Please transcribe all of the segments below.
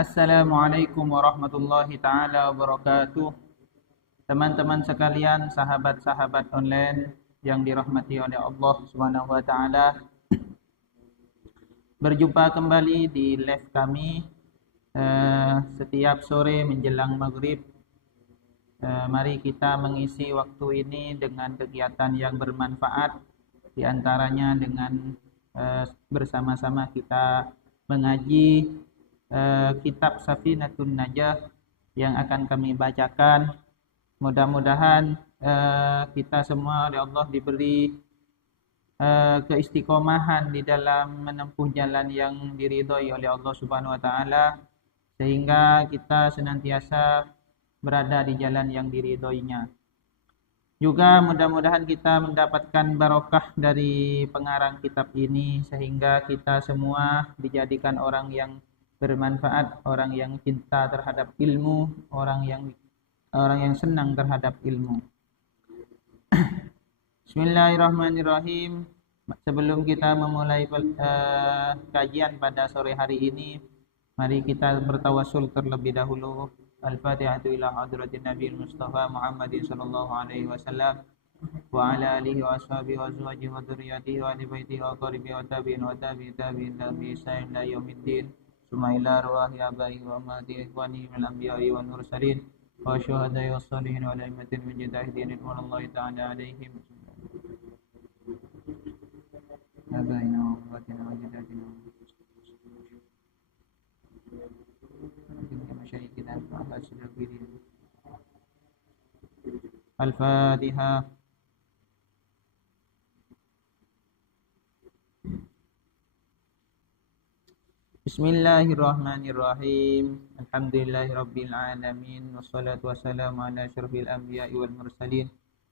Assalamualaikum warahmatullahi taala wabarakatuh. Teman-teman sekalian, sahabat-sahabat online yang dirahmati oleh Allah Subhanahu wa taala. Berjumpa kembali di live kami setiap sore menjelang maghrib. Mari kita mengisi waktu ini dengan kegiatan yang bermanfaat, di antaranya dengan bersama-sama kita mengaji kitab Safinatun Najah yang akan kami bacakan. Mudah-mudahan kita semua oleh Allah diberi keistiqomahan di dalam menempuh jalan yang diridhoi oleh Allah Subhanahu wa taala, sehingga kita senantiasa berada di jalan yang diridhoinya. Juga mudah-mudahan kita mendapatkan barokah dari pengarang kitab ini, sehingga kita semua dijadikan orang yang bermanfaat, orang yang cinta terhadap ilmu, orang yang senang terhadap ilmu. Bismillahirrahmanirrahim. Sebelum kita memulai kajian pada sore hari ini, mari kita bertawassul terlebih dahulu. Al-Fatihatu ila hadratin Nabi Mustafa Muhammadin sallallahu alaihi wasallam wa ala alihi wa ashabihi wa azwajihi wa dzurriyyatihi wa ahli baitihi wa qaribihi wa tabi'in wa tabi'in bi ihsan ila yaumiddin. Summa ila arwahi abaihi wa ummati ikhwani minal anbiya'i wal mursalin wa syuhada'i was salihin wa a'immatil mujahidin ridwanullahi ta'ala alaihim. Abaina wa ummatina wa jaddatina Al-Fatihah. Bismillahirrahmanirrahim. Alhamdulillahirabbil alamin, wassalatu wassalamu ala asyrafil anbiya'i wal mursalin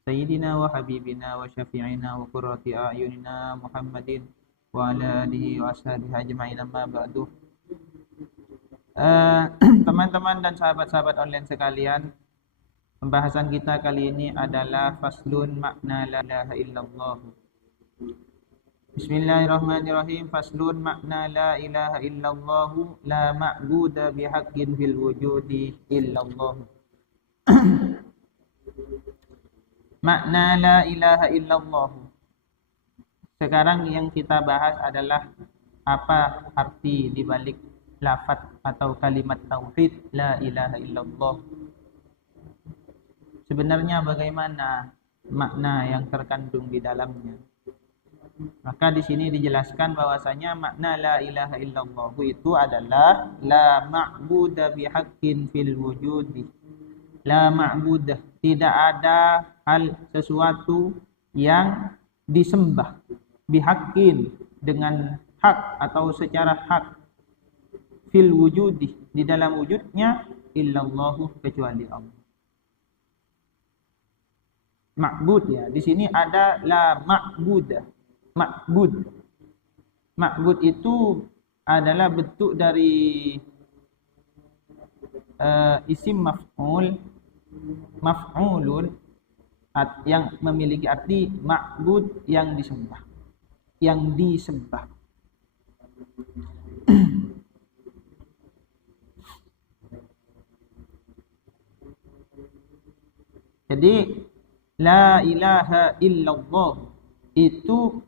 sayyidina wa habibina wa syafi'ina wa qurrati a'yunina Muhammadin wa ala alihi wa ashabihi ajma'in, amma ba'du. Teman-teman dan sahabat-sahabat online sekalian, pembahasan kita kali ini adalah faslun makna la ilaha illallah. Bismillahirrahmanirrahim. Faslun makna la ilaha illallah, la ma'buda bihaqqin fil wujudi illallah. Makna la ilaha illallah. Sekarang yang kita bahas adalah apa arti dibalik lafaz atau kalimat tauhid la ilaha illallah. Sebenarnya bagaimana makna yang terkandung di dalamnya? Maka di sini dijelaskan bahwasanya makna la ilaha illallah itu adalah la ma'buda bihaqqin fil wujudi. La ma'buda, tidak ada hal sesuatu yang disembah, bihaqqin dengan hak atau secara hak, fil wujudi di dalam wujudnya, illallahu kecuali Allah. Ma'bud, ya, di sini ada la ma'budah. Ma'bud. Ma'bud itu adalah bentuk dari isim maf'ul, maf'ulun, yang memiliki arti ma'bud, yang disembah. Yang disembah. Jadi la ilaha illallah itu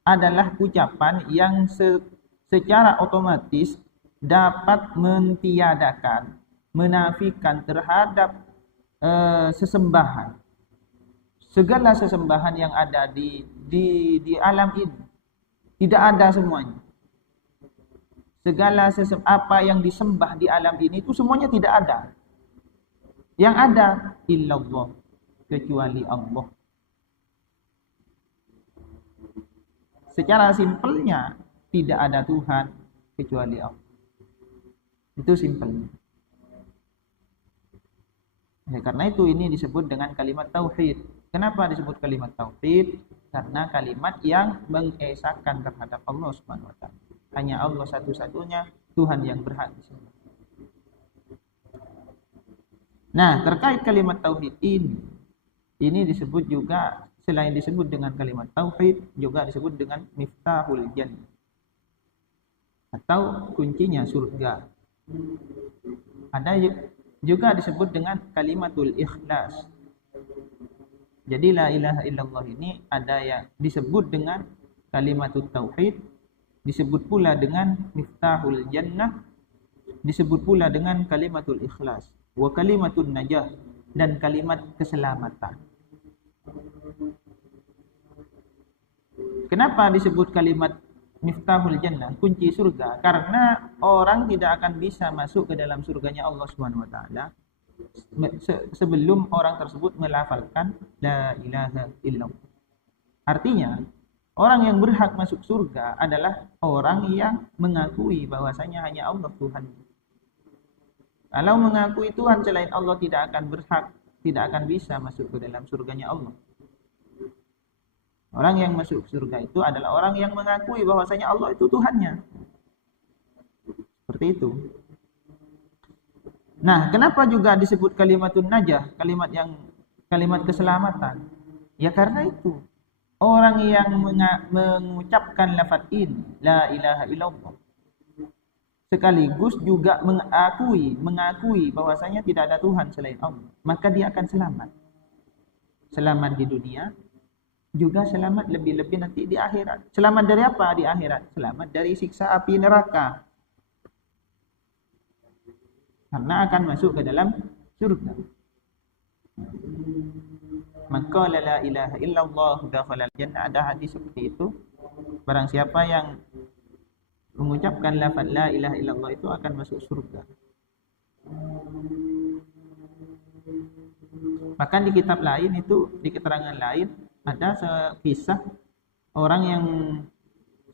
adalah ucapan yang secara otomatis dapat mentiadakan, menafikan terhadap sesembahan. Segala sesembahan yang ada di alam ini tidak ada semuanya. Segala apa yang disembah di alam ini itu semuanya tidak ada. Yang ada illallah, kecuali Allah. Secara simpelnya tidak ada Tuhan kecuali Allah. Itu simpelnya. Ya, karena itu ini disebut dengan kalimat tauhid. Kenapa disebut kalimat tauhid? Karena kalimat yang mengesahkan terhadap Allah Subhanahu wa taala. Hanya Allah satu-satunya Tuhan yang berhak disembah. Nah, terkait kalimat tauhid ini disebut juga, selain disebut dengan kalimat tauhid, juga disebut dengan miftahul jannah atau kuncinya surga. Ada juga disebut dengan kalimatul ikhlas. Jadi la ilaha illallah ini ada yang disebut dengan kalimatut tauhid, disebut pula dengan miftahul jannah, disebut pula dengan kalimatul ikhlas, wa kalimatun najah, dan kalimat keselamatan. Kenapa disebut kalimat miftahul jannah, kunci surga? Karena orang tidak akan bisa masuk ke dalam surganya Allah Subhanahu wa taala sebelum orang tersebut melafalkan la ilaha illallah. Artinya, orang yang berhak masuk surga adalah orang yang mengakui bahwasanya hanya Allah Tuhan. Kalau mengakui Tuhan selain Allah tidak akan berhak, tidak akan bisa masuk ke dalam surganya Allah. Orang yang masuk surga itu adalah orang yang mengakui bahwasanya Allah itu Tuhannya. Seperti itu. Nah, kenapa juga disebut kalimatun najah, kalimat keselamatan? Ya karena itu. Orang yang mengucapkan lafaz ini, la ilaha illallah, sekaligus juga mengakui bahwasanya tidak ada Tuhan selain Allah, maka dia akan selamat. Selamat di dunia, juga selamat lebih-lebih nanti di akhirat. Selamat dari apa di akhirat? Selamat dari siksa api neraka. Karena akan masuk ke dalam surga. Maka la ilaha illallah dakhalal jannah, ada hadis seperti itu. Barang siapa yang mengucapkan lafaz la ilaha illallah itu akan masuk surga. Bahkan di kitab lain itu, di keterangan lain ada kisah orang yang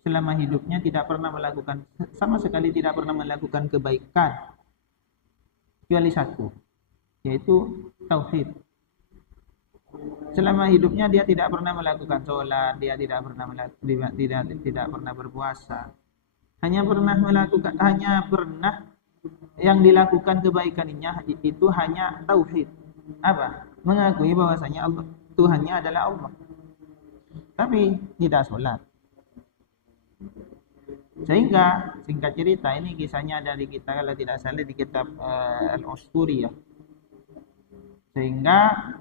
selama hidupnya tidak pernah melakukan, sama sekali tidak pernah melakukan kebaikan kecuali satu, yaitu tauhid. Selama hidupnya dia tidak pernah melakukan sholat, dia tidak pernah berpuasa, hanya pernah yang dilakukan kebaikannya itu hanya tauhid. Apa? Mengakui bahwasanya Allah Tuhannya adalah Allah, tapi tidak sholat. Sehingga singkat cerita, ini kisahnya dari kita kalau tidak salah di kitab Al-Usturi ya. Sehingga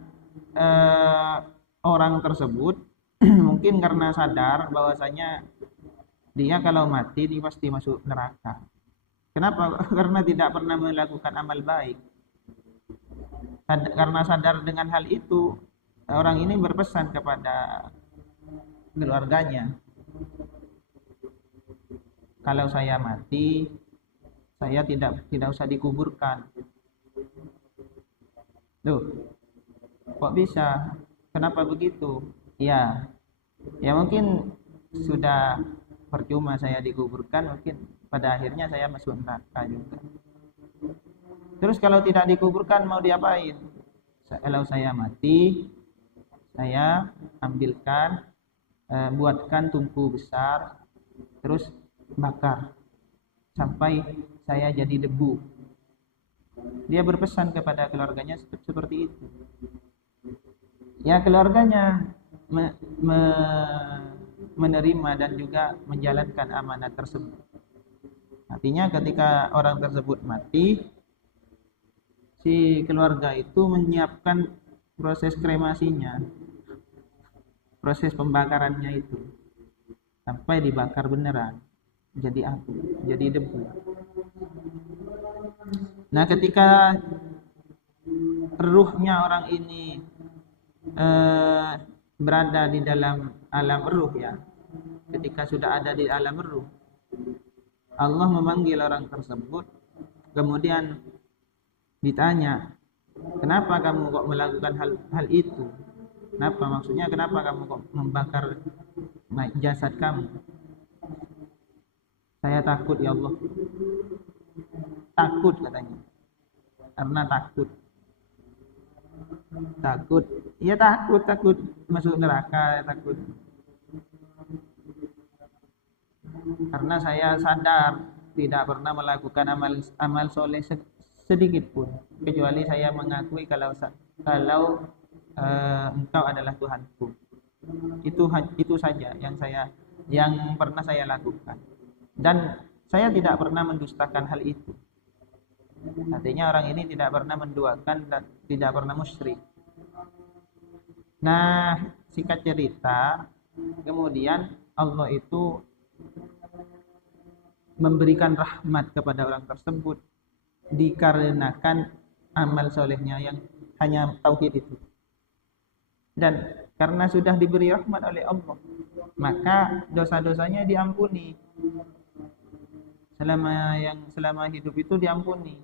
orang tersebut mungkin karena sadar bahwasanya dia kalau mati dia pasti masuk neraka. Kenapa? Karena tidak pernah melakukan amal baik. Karena sadar dengan hal itu, orang ini berpesan kepada keluarganya, kalau saya mati, saya tidak usah dikuburkan. Loh, kok bisa? Kenapa begitu? Ya mungkin sudah percuma saya dikuburkan, mungkin pada akhirnya saya masuk neraka juga. Terus kalau tidak dikuburkan mau diapain? Kalau saya mati, saya ambilkan, buatkan tungku besar, terus bakar sampai saya jadi debu. Dia berpesan kepada keluarganya seperti itu. Ya, keluarganya menerima dan juga menjalankan amanat tersebut. Artinya ketika orang tersebut mati, si keluarga itu menyiapkan proses kremasinya, proses pembakarannya itu, sampai dibakar beneran, jadi api, jadi debu. Nah, ketika ruhnya orang ini berada di dalam alam ruh ya, ketika sudah ada di alam ruh, Allah memanggil orang tersebut, kemudian ditanya, kenapa kamu kok melakukan hal itu? Kenapa? Maksudnya kenapa kamu kok membakar jasad kamu? Saya takut ya Allah. Takut katanya. Karena takut. Ya takut masuk neraka, takut. Karena saya sadar tidak pernah melakukan amal soleh sedikit pun, kecuali saya mengakui kalau Engkau adalah Tuhanku. Itu saja yang pernah saya lakukan, dan saya tidak pernah mendustakan hal itu. Artinya orang ini tidak pernah menduakan dan tidak pernah musyrik. Nah, singkat cerita, kemudian Allah itu memberikan rahmat kepada orang tersebut dikarenakan amal solehnya yang hanya tauhid itu. Dan karena sudah diberi rahmat oleh Allah, maka dosa-dosanya diampuni. Selama hidup itu diampuni.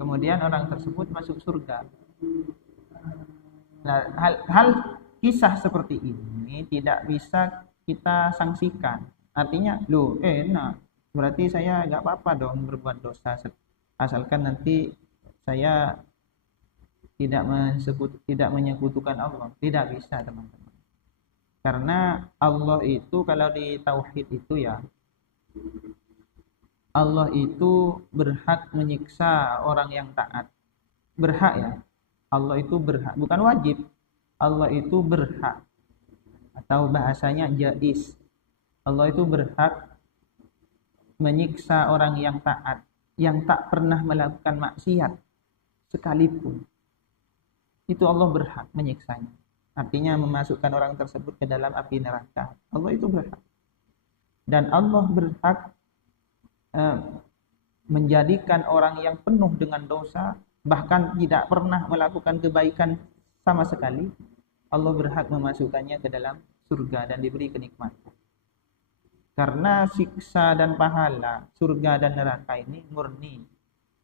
Kemudian orang tersebut masuk surga. Nah, hal kisah seperti ini tidak bisa kita sanksikan. Artinya, nah berarti saya nggak apa-apa dong berbuat dosa, asalkan nanti saya tidak menyekutukan Allah. Tidak bisa, teman-teman. Karena Allah itu kalau di tauhid itu ya, Allah itu berhak menyiksa orang yang taat. Berhak ya. Allah itu berhak, bukan wajib. Allah itu berhak. Atau bahasanya jaiz. Allah itu berhak menyiksa orang yang taat, yang tak pernah melakukan maksiat sekalipun. Itu Allah berhak menyiksanya. Artinya memasukkan orang tersebut ke dalam api neraka. Allah itu berhak. Dan Allah berhak menjadikan orang yang penuh dengan dosa, bahkan tidak pernah melakukan kebaikan sama sekali, Allah berhak memasukkannya ke dalam surga dan diberi kenikmatan. Karena siksa dan pahala surga dan neraka ini murni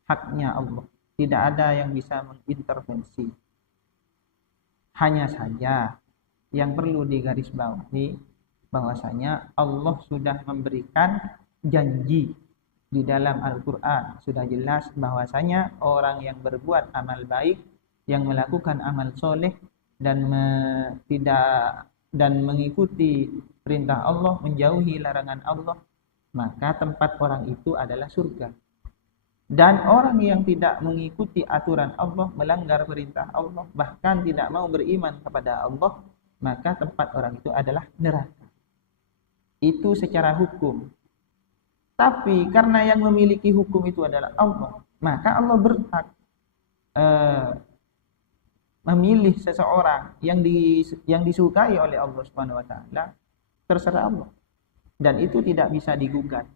haknya Allah. Tidak ada yang bisa mengintervensi. Hanya saja yang perlu digarisbawahi bahwasanya Allah sudah memberikan janji di dalam Al-Quran. Sudah jelas bahwasanya orang yang berbuat amal baik, yang melakukan amal soleh dan mengikuti perintah Allah, menjauhi larangan Allah, maka tempat orang itu adalah surga. Dan orang yang tidak mengikuti aturan Allah, melanggar perintah Allah, bahkan tidak mau beriman kepada Allah, maka tempat orang itu adalah neraka. Itu secara hukum. Tapi karena yang memiliki hukum itu adalah Allah, maka Allah berhak memilih seseorang yang disukai oleh Allah Subhanahu wa taala, terserah Allah. Dan itu tidak bisa digugat.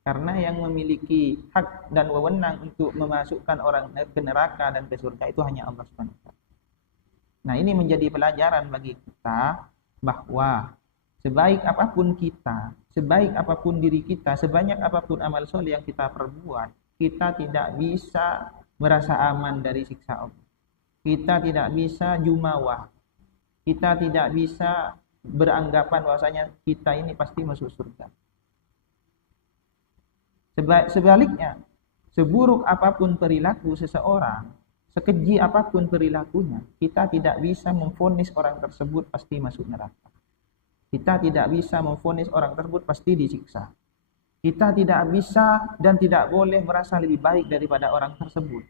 Karena yang memiliki hak dan wewenang untuk memasukkan orang ke neraka dan ke surga itu hanya Allah Subhanahu wa taala. Nah, ini menjadi pelajaran bagi kita bahwa sebaik apapun kita, sebaik apapun diri kita, sebanyak apapun amal soleh yang kita perbuat, kita tidak bisa merasa aman dari siksa Allah. Kita tidak bisa jumawah. Kita tidak bisa beranggapan bahwasanya kita ini pasti masuk surga. Sebaliknya, seburuk apapun perilaku seseorang, sekeji apapun perilakunya, kita tidak bisa memvonis orang tersebut pasti masuk neraka. Kita tidak bisa memvonis orang tersebut pasti disiksa. Kita tidak bisa dan tidak boleh merasa lebih baik daripada orang tersebut.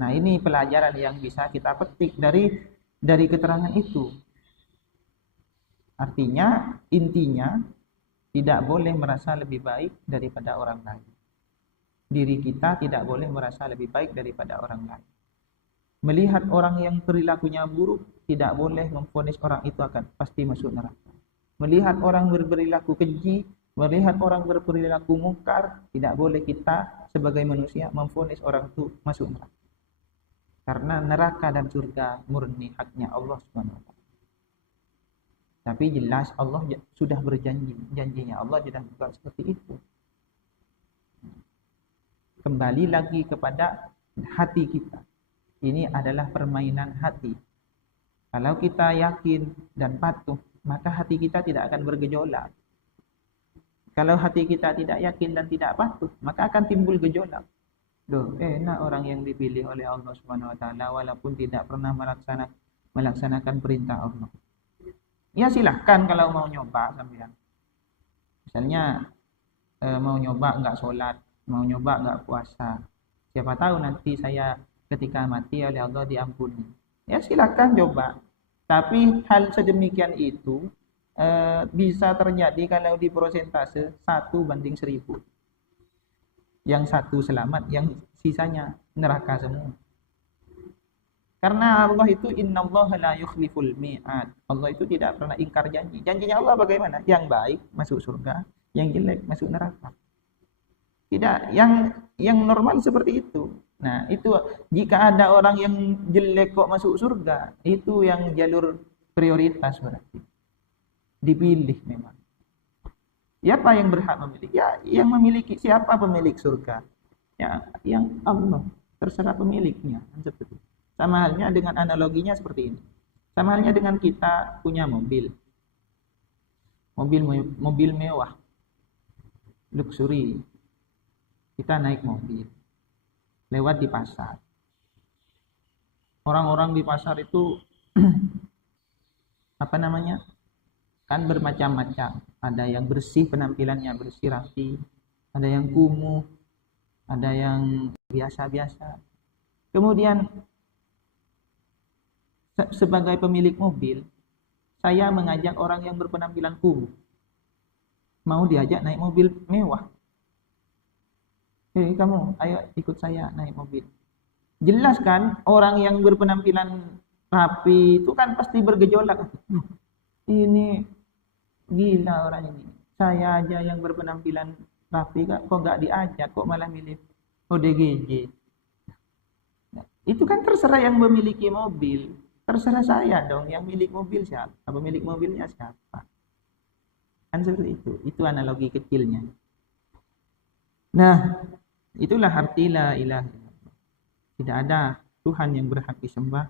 Nah, ini pelajaran yang bisa kita petik dari keterangan itu. Artinya, intinya tidak boleh merasa lebih baik daripada orang lain. Diri kita tidak boleh merasa lebih baik daripada orang lain. Melihat orang yang perilakunya buruk, tidak boleh memvonis orang itu akan pasti masuk neraka. Melihat orang berperilaku keji, melihat orang berperilaku mungkar, tidak boleh kita sebagai manusia memvonis orang itu masuk neraka. Karena neraka dan surga murni haknya Allah Subhanahu wa taala. Tapi jelas Allah sudah berjanji, janjinya Allah tidak bukan seperti itu. Kembali lagi kepada hati kita. Ini adalah permainan hati. Kalau kita yakin dan patuh, maka hati kita tidak akan bergejolak. Kalau hati kita tidak yakin dan tidak patuh, maka akan timbul gejolak. Enak orang yang dipilih oleh Allah Subhanahu wa taala walaupun tidak pernah melaksanakan perintah Allah. Ya silahkan kalau mau nyoba sampean. Misalnya mau nyoba enggak sholat, mau nyoba enggak puasa. Siapa tahu nanti saya ketika mati oleh Allah diampuni. Ya silahkan coba. Tapi hal sedemikian itu bisa terjadi kalau di persentase 1:1000. Yang satu selamat, yang sisanya neraka semua. Karena Allah itu innallaha la yukhliful mi'ad. Allah itu tidak pernah ingkar janji. Janjinya Allah bagaimana? Yang baik masuk surga, yang jelek masuk neraka. Tidak, yang normal seperti itu. Nah, itu jika ada orang yang jelek kok masuk surga, itu yang jalur prioritas berarti. Dipilih memang. Siapa yang berhak memiliki? Ya, yang memiliki siapa pemilik surga? Ya, yang Allah, terserah pemiliknya. Seperti itu. Sama halnya dengan analoginya seperti ini. Sama halnya dengan kita punya mobil. Mobil mewah. Luxury. Kita naik mobil. Lewat di pasar. Orang-orang di pasar itu apa namanya? Kan bermacam-macam. Ada yang bersih penampilannya, bersih rapi. Ada yang kumuh. Ada yang biasa-biasa. Kemudian sebagai pemilik mobil, saya mengajak orang yang berpenampilan kumuh. Mau diajak naik mobil mewah. Kamu, ayo ikut saya naik mobil. Jelas kan, orang yang berpenampilan rapi itu kan pasti bergejolak. Ini gila orang ini. Saya aja yang berpenampilan rapi, kok nggak diajak, kok malah milih ODGJ. Itu kan terserah yang memiliki mobil. Terserah saya dong, yang milik mobil siapa? Pemilik mobilnya siapa? Kan seperti itu. Itu analogi kecilnya. Nah, itulah arti la ilaha illallah. Tidak ada Tuhan yang berhak disembah.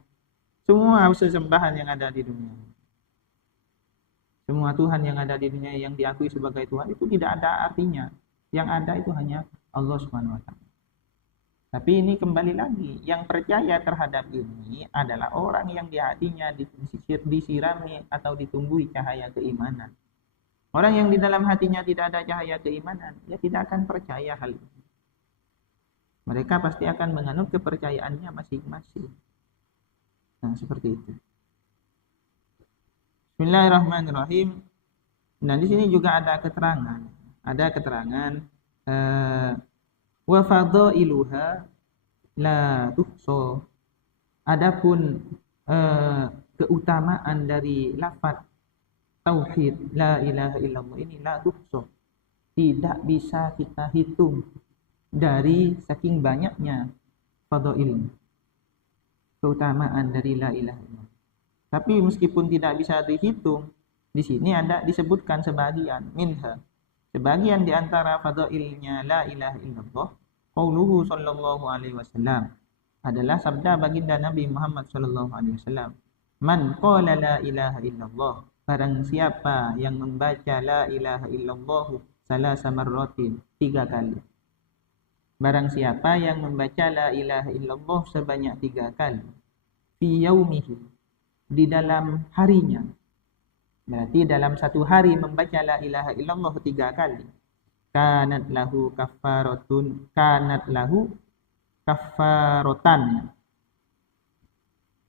Semua sesembahan yang ada di dunia. Semua Tuhan yang ada di dunia yang diakui sebagai Tuhan itu tidak ada artinya. Yang ada itu hanya Allah Subhanahu wa taala. Tapi ini kembali lagi, yang percaya terhadap ini adalah orang yang di hatinya disirami atau ditumbuhi cahaya keimanan. Orang yang di dalam hatinya tidak ada cahaya keimanan, dia tidak akan percaya hal ini. Mereka pasti akan menganut kepercayaannya masing-masing. Nah, seperti itu. Bismillahirrahmanirrahim. Nah, di sini juga ada keterangan. Ada keterangan wa fadailuha la tuhsa. Adapun keutamaan dari lafaz tauhid la ilaha illallah ini la tuhsa, tidak bisa kita hitung dari saking banyaknya fadail, keutamaan dari la ilaha illallah. Tapi meskipun tidak bisa dihitung, di sini ada disebutkan sebagian minha. Sebagian di antara fadailnya la ilaha illallah, qauluhu sallallahu alaihi wasallam, adalah sabda baginda Nabi Muhammad sallallahu alaihi wasallam. Man qala la ilaha illallah, barang siapa yang membaca la ilaha illallah salasa marratin, 3 kali. Barang siapa yang membaca la ilaha illallah sebanyak 3 kali, fi yaumihi, di dalam harinya. Berarti dalam satu hari membaca la ilaha illallah 3 kali. Kanat lahu kafaratan.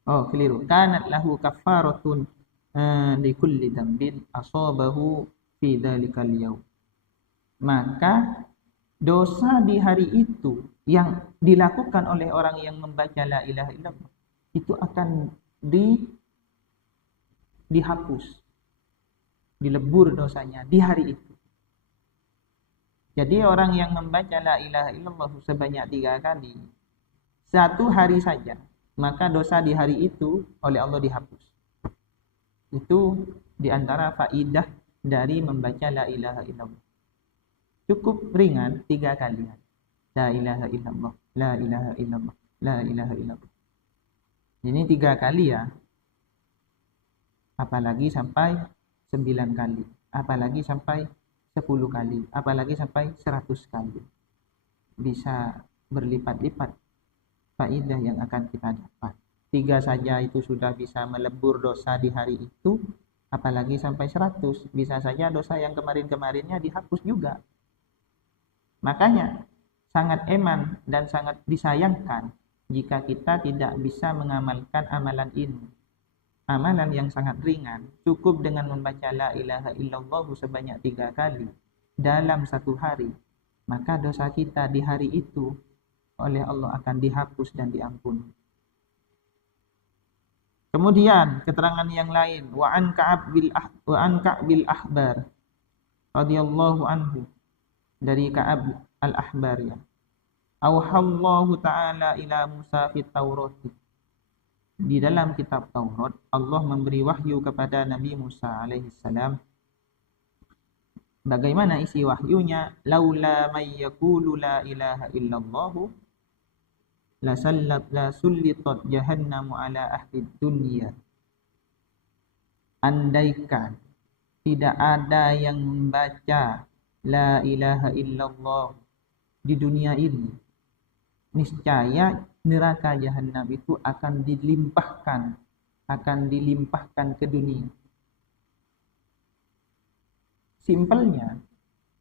Oh, keliru. Kanat lahu kafaratun li kulli dhanbin asabahu fi dzalikal yaum. Maka dosa di hari itu yang dilakukan oleh orang yang membaca la ilaha illallah itu akan dihapus, dilebur dosanya di hari itu. Jadi orang yang membaca la ilaha illallah sebanyak 3 kali, 1 hari saja, maka dosa di hari itu oleh Allah dihapus. Itu diantara faidah dari membaca la ilaha illallah. Cukup ringan 3 kali. La ilaha illallah, la ilaha illallah, la ilaha illallah. Ini 3 kali ya. Apalagi sampai 9 kali, apalagi sampai 10 kali, apalagi sampai 100 kali. Bisa berlipat-lipat faidah yang akan kita dapat. 3 saja itu sudah bisa melebur dosa di hari itu, apalagi sampai 100. Bisa saja dosa yang kemarin-kemarinnya dihapus juga. Makanya sangat eman dan sangat disayangkan jika kita tidak bisa mengamalkan amalan ini. Amalan yang sangat ringan, cukup dengan membaca la ilaha illallah sebanyak 3 kali dalam 1 hari. maka dosa kita di hari itu oleh Allah akan dihapus dan diampuni. Kemudian keterangan yang lain, wa an Ka'ab bil Ahbar radhiyallahu anhu, dari Ka'ab al-Ahbar ya. Auhallahu ta'ala ila Musa fit Taurat. Di dalam kitab Taurat Allah memberi wahyu kepada Nabi Musa alaihi salam. Bagaimana isi wahyunya? Laula may yaqulu la ilaha illallah la sullitat jahannamu ala ahli dunya. Andaikan tidak ada yang membaca la ilaha illallah di dunia ini, niscaya neraka jahanam itu akan dilimpahkan ke dunia. Simpelnya,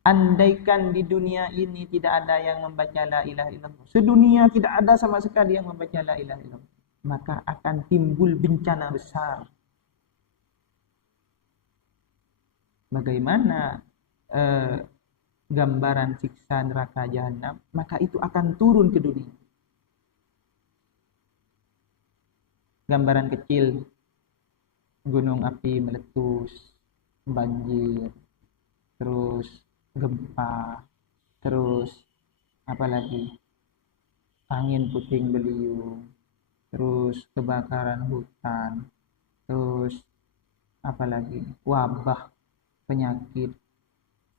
andaikan di dunia ini tidak ada yang membaca la ilaha illallah, sedunia tidak ada sama sekali yang membaca la ilaha illallah, maka akan timbul bencana besar. Bagaimana gambaran siksa neraka jahanam, maka itu akan turun ke dunia. Gambaran kecil, gunung api meletus, banjir, terus gempa, terus apalagi angin puting beliung, terus kebakaran hutan, terus apalagi wabah, penyakit,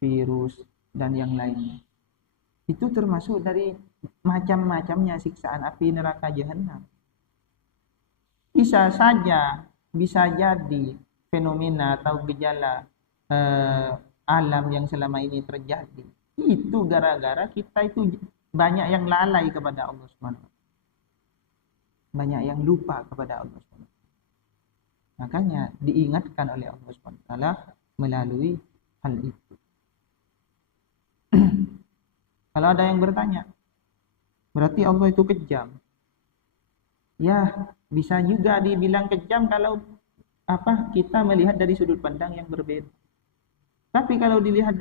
virus, dan yang lainnya. Itu termasuk dari macam-macamnya siksaan api neraka jahanam. Bisa jadi fenomena atau gejala alam yang selama ini terjadi itu gara-gara kita itu banyak yang lalai kepada Allah Subhanahu wa taala. Banyak yang lupa kepada Allah Subhanahu wa taala. Makanya diingatkan oleh Allah Subhanahu wa taala melalui hal itu. Kalau ada yang bertanya, berarti Allah itu kejam. Ya, bisa juga dibilang kejam kalau kita melihat dari sudut pandang yang berbeda. Tapi kalau dilihat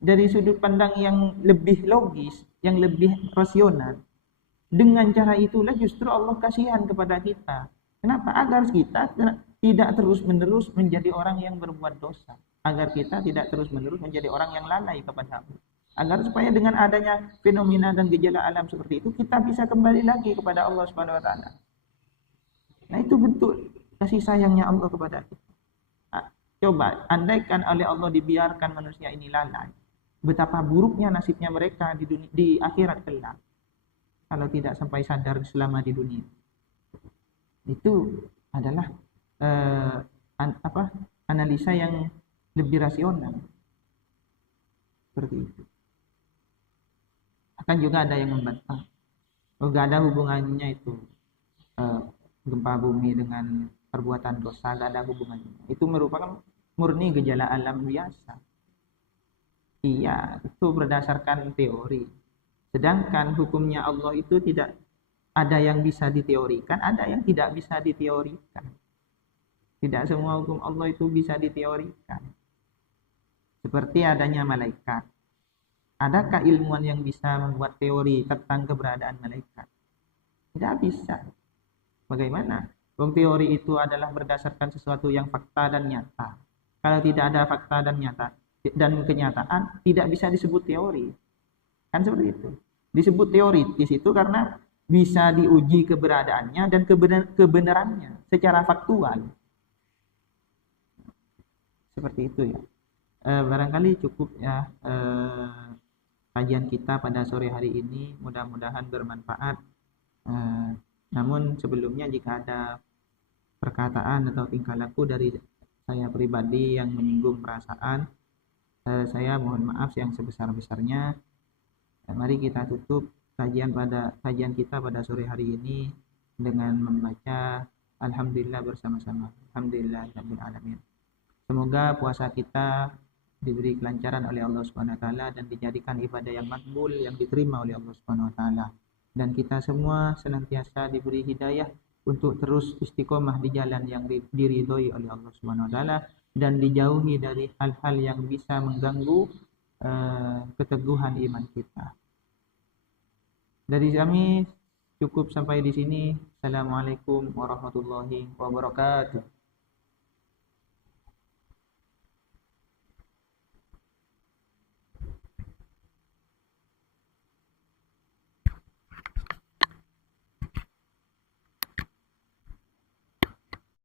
dari sudut pandang yang lebih logis, yang lebih rasional, dengan cara itulah justru Allah kasihan kepada kita. Kenapa? Agar kita tidak terus-menerus menjadi orang yang berbuat dosa. Agar kita tidak terus-menerus menjadi orang yang lalai kepada Allah. Agar supaya dengan adanya fenomena dan gejala alam seperti itu, kita bisa kembali lagi kepada Allah Subhanahu wa taala. Nah, itu bentuk kasih sayangnya Allah kepada kita. Nah, coba andaikan oleh Allah dibiarkan manusia ini lalai, betapa buruknya nasibnya mereka di akhirat kelak kalau tidak sampai sadar selama di dunia. Itu adalah analisa yang lebih rasional. Seperti itu. Akan juga ada yang membantah, gak ada hubungannya itu gempa bumi dengan perbuatan dosa, gak ada hubungannya. Itu merupakan murni gejala alam biasa. Iya, itu berdasarkan teori. Sedangkan hukumnya Allah itu tidak ada yang bisa diteorikan, ada yang tidak bisa diteorikan. Tidak semua hukum Allah itu bisa diteorikan. Seperti adanya malaikat. Adakah ilmuwan yang bisa membuat teori tentang keberadaan malaikat? Tidak bisa. Bagaimana? Teori itu adalah berdasarkan sesuatu yang fakta dan nyata. Kalau tidak ada fakta dan nyata dan kenyataan, tidak bisa disebut teori. Kan seperti itu. Disebut teoritis itu karena bisa diuji keberadaannya dan kebenarannya secara faktual. Seperti itu ya. Barangkali cukup ya kajian kita pada sore hari ini, mudah-mudahan bermanfaat. Namun sebelumnya jika ada perkataan atau tingkah laku dari saya pribadi yang menyinggung perasaan, saya mohon maaf yang sebesar-besarnya. Mari kita tutup kajian kita pada sore hari ini dengan membaca Alhamdulillah bersama-sama. Alhamdulillahirabbil alamin. Semoga puasa kita diberi kelancaran oleh Allah Subhanahu wa taala dan dijadikan ibadah yang makbul, yang diterima oleh Allah Subhanahu wa taala. Dan kita semua senantiasa diberi hidayah untuk terus istiqomah di jalan yang diridhoi oleh Allah Subhanahu wa taala dan dijauhi dari hal-hal yang bisa mengganggu keteguhan iman kita. Dari kami cukup sampai di sini. Assalamualaikum warahmatullahi wabarakatuh.